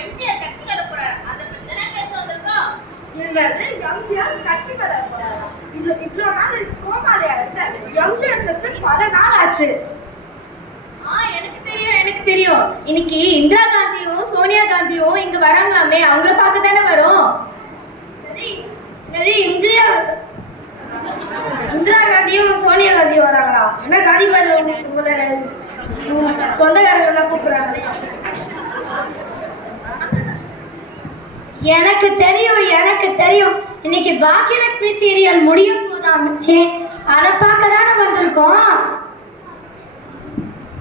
எம்ஜிஆர் கட்சிக்கு வர போறாரு. அத பத்தி தான் பேச வந்திருக்கோம். என்னது எம்ஜிஆர் கட்சிக்கு வர போறாரா? இவ்வளவு நாள் கோமாளியா இருந்தாரு. எம்ஜிஆர் செத்து பல நாள் ஆச்சு. எனக்கு தெரியும். இன்னைக்கு இந்திரா காந்தியும் சோனியா காந்தியும் இங்க வராங்களாமே, அவங்கள பார்க்க தானே வரும். இந்திரா காந்தியும் சோனியா காந்தியும் வராங்களா? என்ன காந்தி பாதிரி சொந்தக்காரங்க எல்லாம் கூப்பிடுறாங்க. எனக்கு தெரியும். இன்னைக்கு பாக்கியலட்சுமி சீரியல் முடிய போதாமே, அதை பார்க்க தானே வந்திருக்கோம்.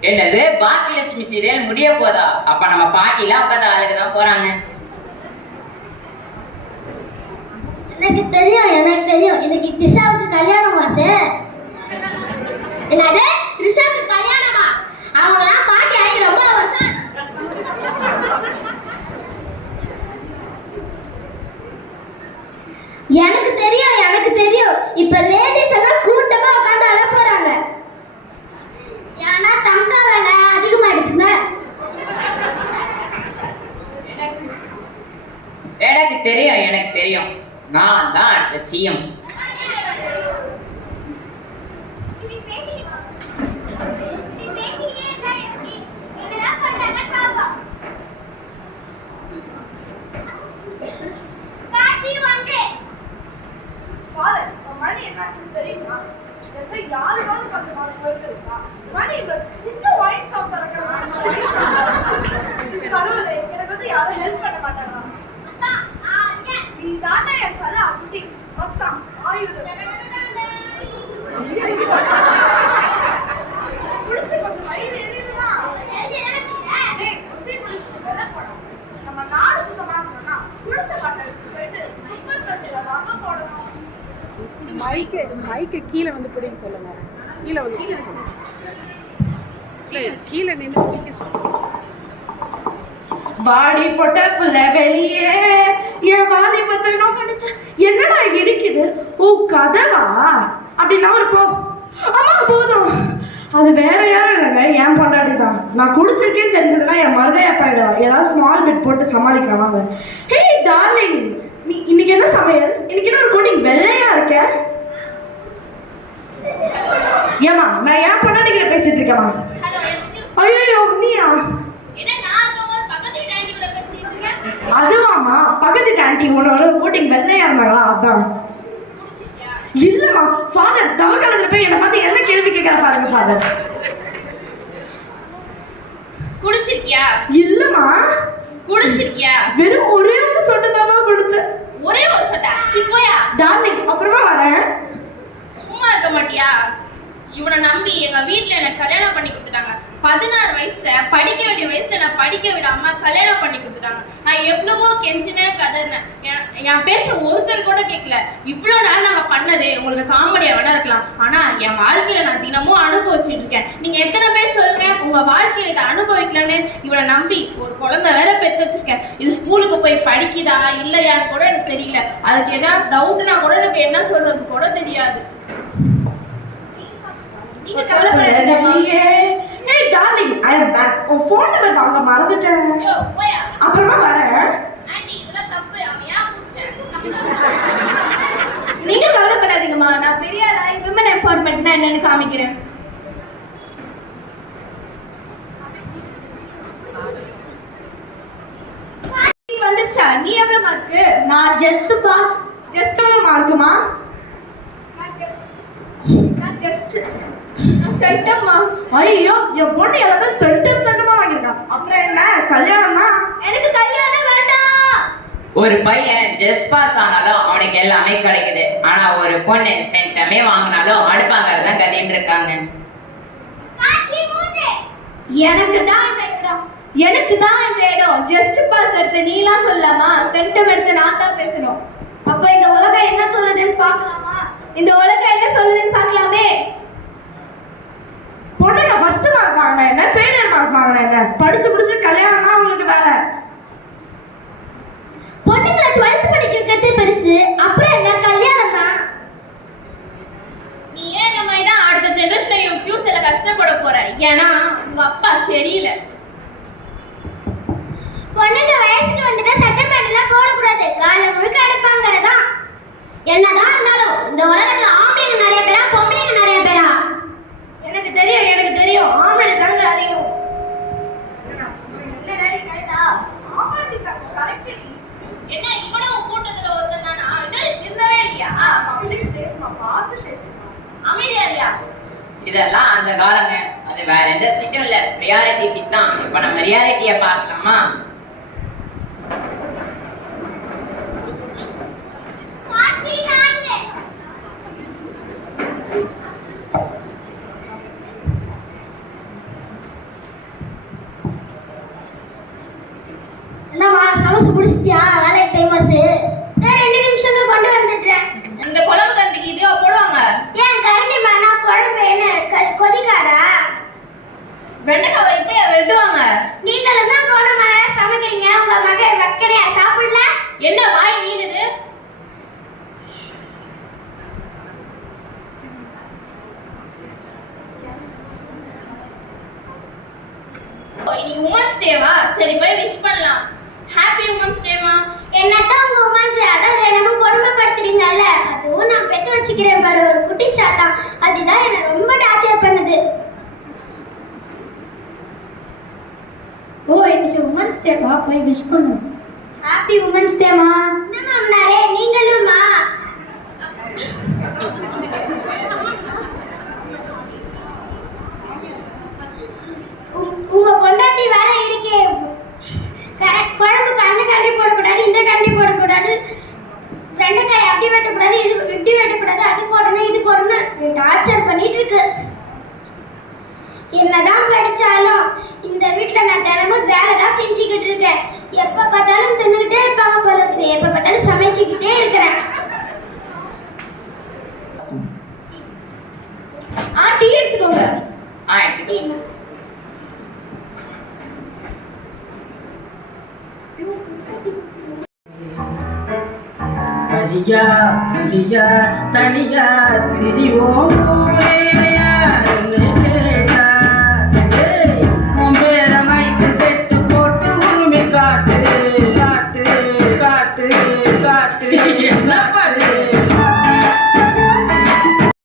என்னது பாக்கியலட்சுமி சீரியல் முடிய போதா? அப்ப நம்ம பாட்டிலாம் உட்காந்து ஆளுக்குதான் போறாங்க. எனக்கு தெரியும். இன்னைக்கு த்ரிஷாவுக்கு கல்யாணம் வாசு. என்னது த்ரிஷாவுக்கு கல்யாணமா? அவங்களாம் பாட்டி ஆகி ரொம்ப வருஷம் ஆச்சு. எனக்கு தெரியும். இப்ப லேடிஸ் எல்லாம் கூட்டமா உட்காந்து அழ போறாங்க. ஏன்னா தங்க விலை அதிகமாயிடுச்சுங்க. எனக்கு தெரியும். நான் தான் அடுத்த சிஎம். மைக்கு கீழே வந்து பிடிக்க சொல்லுங்க. கீழே வந்து பிடிக்க சொல்லுங்க. கீழே நின்று பிடிக்க சொல்லுங்க. வாடி பொட்ட புள்ள வெளியே என் வாடி பத்த என்ன பண்ணுச்சு? என்னடா இடிக்குது? ஓ கதவா? அப்படின்னா ஒரு போ. அம்மா போதும். அது வேற யாரும் இல்லைங்க, என் பொண்டாடி தான். நான் குடிச்சிருக்கேன்னு தெரிஞ்சதுன்னா என் மருகையா போயிடும். ஏதாவது ஸ்மால் பெட் போட்டு சமாளிக்கலாம் வாங்க. ஹே டார்லிங், நீ இன்னைக்கு என்ன சமையல்? இன்னைக்கு என்ன ஒரு கோட்டிங் வெள்ளையா இருக்க? ஏமா நான் என் பொண்டாடி கிட்ட பேசிட்டு இருக்கேமா? ஐயோ நீயா? அதுவாமா பக்கத்து ஆண்டி உன்னோட கோட்டிங் வெள்ளையா இருந்தாங்களா? அதான். இல்லம்மா ஃபாதர் தவக்காலத்துல போய் என்ன பார்த்து என்ன கேள்வி கேட்கற பாருங்க ஃபாதர். குடிச்சிருக்கியா? இல்லம்மா. குடிச்சிருக்கியா? வெறும் ஒரே ஒரு சொட்டு தான் குடிச்சேன். ஒரே ஒரு சொட்டா? சிப்போயா டார்லிங், அப்புறமா வரேன். சும்மா இருக்க மாட்டியா? இவனை நம்பி எங்க வீட்டுல எனக்கு கல்யாணம் பண்ணி கொடுத்துட்டாங்க. 16 வயசுல படிக்க வேண்டிய வயசுல நான் படிக்க விடாம கல்யாணம் பண்ணி கொடுத்துட்டாங்க. நான் எவ்வளவோ கெஞ்சினே கதறினேன். என் பேச்ச ஒருத்தர் கூட கேட்கல. இவ்வளவு நேரம் நாங்க பண்ணது உங்களுக்கு காமெடியா வேணா இருக்கலாம், ஆனா என் வாழ்க்கையில நான் தினமும் அனுபவிச்சுட்டு இருக்கேன். நீங்க எத்தனை பேர் சொல்லுங்க உங்க வாழ்க்கையில இதை அனுபவிக்கலன்னு? இவனை நம்பி ஒரு குழந்தை வேற பெத்து வச்சிருக்கேன். இது ஸ்கூலுக்கு போய் படிக்குதா இல்லையான்னு கூட எனக்கு தெரியல. அதுக்கு ஏதாவது டவுட்னா கூட எனக்கு என்ன சொல்றது கூட தெரியாது. நீங்க கவலைப்படாதீங்கம்மா. ஏய் டார்லிங், ஐ அம் பேக். உன் ஃபோன் நம்பர் வாங்க மறந்துட்டேன். அப்புறமா வரேன். நீங்க கவலைப்படாதீங்கம்மா, நான் பெரிய ஆளாய் விமன் எம்பவர்மெண்ட்னா என்னன்னு காமிக்கிறேன். வந்துச்சா? நீ எவ்வளவு மார்க்கு? நான் ஜஸ்ட் பாஸ். ஜஸ்ட் எவ்வளவு மார்க்குமா? நான் ஜஸ்ட் செட்டம்மா. ஐயோ என் பொண்ணு எல்லாத்தையும் செட்டமா வாங்கியிருக்கான். அப்புறம் என்ன கல்யாணம் தான்? எனக்கு கல்யாணம் வேண்டாம். ஒரு பையன் ஜஸ்ட் பாஸ் ஆனாலும் அவனுக்கு எல்லாமே கிடைக்குது. ஆனா ஒரு பொண்ணு சென்டமே வாங்கினாலும் அடுப்பாங்கிறது தான் கதின்னு இருக்காங்க. எனக்கு தான் இந்த இடம். ஜஸ்ட் பாஸ் எடுத்து நீலாம் சொல்லாமா? சென்டம் எடுத்து நான் தான் பேசணும். அப்ப இந்த உலகம் என்ன சொல்லுதுன்னு பார்க்கலாமா? இந்த உலகம் என்ன சொல்லுதுன்னு பார்க்கலாமே. பொண்ணுங்க ஃபர்ஸ்ட் மார்க் வாங்கினா என்ன, ஃபெயிலியர் மார்க் வாங்கினா என்ன? படிச்சு முடிச்சு கல்யாணம் தான் உங்களுக்கு வேலை. பொண்ணுங்களை 12th படிக்க வைக்கிறதே பெருசு, அப்புறம் என்ன கல்யாணம் தான். நீ ஏன் இந்த மாதிரி தான் அடுத்த ஜெனரேஷன் ஃபியூச்சர்ல கஷ்டப்பட போற. ஏன்னா உங்க அப்பா சரியில்லை. பொண்ணுங்க காலம் முழுக்க அடுப்பாங்கிறதான். என்னதான் இருந்தாலும் இந்த உலகத்துல ஆம்பளைங்க நிறைய பேரா பொம்பளைங்க நிறைய பேரா? எனக்கு தெரியும் ஆம்பளை தாங்க அதிகம். என்ன டாடி கரெக்டா? ஆமாடி கரெக்ட். என்ன இவனும் கூட்டத்துல ஒருத்தன் தானா? இருந்தவே இல்லையா? அப்படி பேசுமா, பார்த்து பேசுமா. அமைதியா இல்லையா? இதெல்லாம் அந்த காலங்க. அது வேற எந்த சீட்டும் இல்ல, ரியாலிட்டி சீட் தான். இப்ப நம்ம ரியாலிட்டிய பார்க்கலாமா? என்னம்மா சமோசா முடிச்சிட்டியா? வேலைக்கு டைம் ஆச்சு. 2 நிமிஷத்துல கொண்டு வந்துட்டேன். இந்த குழம்பு கரண்டிக்கு இதுவா போடுவாங்க? ஏன் கரண்டி மானா குழம்பு என்ன கொதிக்காதா? வெண்டைக்காவை இப்படியா வெட்டுவாங்க? நீங்களும் தான் போன மழை சமைக்கிறீங்க. உங்க மகன் வக்கனையா சாப்பிடல? என்ன வாய் நீனுது? இன்னைக்கு உமன்ஸ் டேவா? சரி போய் விஷ் பண்ணலாம். ஹாப்பி உமன்ஸ் டேமா. என்னத்தான் உங்க உமான்ஸ் அதான் தினமும் கொடுமைப்படுத்துறீங்கல்ல, அதுவும் நான் பெத்து வச்சுக்கிறேன் பாரு ஒரு குட்டி சாத்தான். அதுதான் என்ன ரொம்ப டார்ச்சர் பண்ணுது. ஓ இன்னைக்கு உமன்ஸ் டேவா? போய் விஷ் பண்ணும். ஹாப்பி உமன்ஸ் டேமா. என்ன மாமனாரே நீங்களுமா? உங்க பொண்டாட்டி வேற இருக்கே. குழம்பு கண்டி போடக்கூடாது, இந்த கண்டி போடக்கூடாது, வெண்டைக்காய் அப்படி வெட்டக்கூடாது, இது இப்படி வெட்டக்கூடாது, அது போடணும் இது போடணும் டார்ச்சர் பண்ணிட்டு இருக்கு. என்னதான் படிச்சாலும் இந்த வீட்டுல நான் தினமும் வேலை தான் செஞ்சுக்கிட்டு இருக்கேன். எப்ப பார்த்தாலும் தின்னுகிட்டே இருப்பாங்க போல இருக்குது. எப்ப பார்த்தாலும் சமைச்சுக்கிட்டே இருக்கிறேன். டீ எடுத்துக்கோங்க. எடுத்துக்கோ. பரியா புலியா தனியா திரிவோம் ஊரே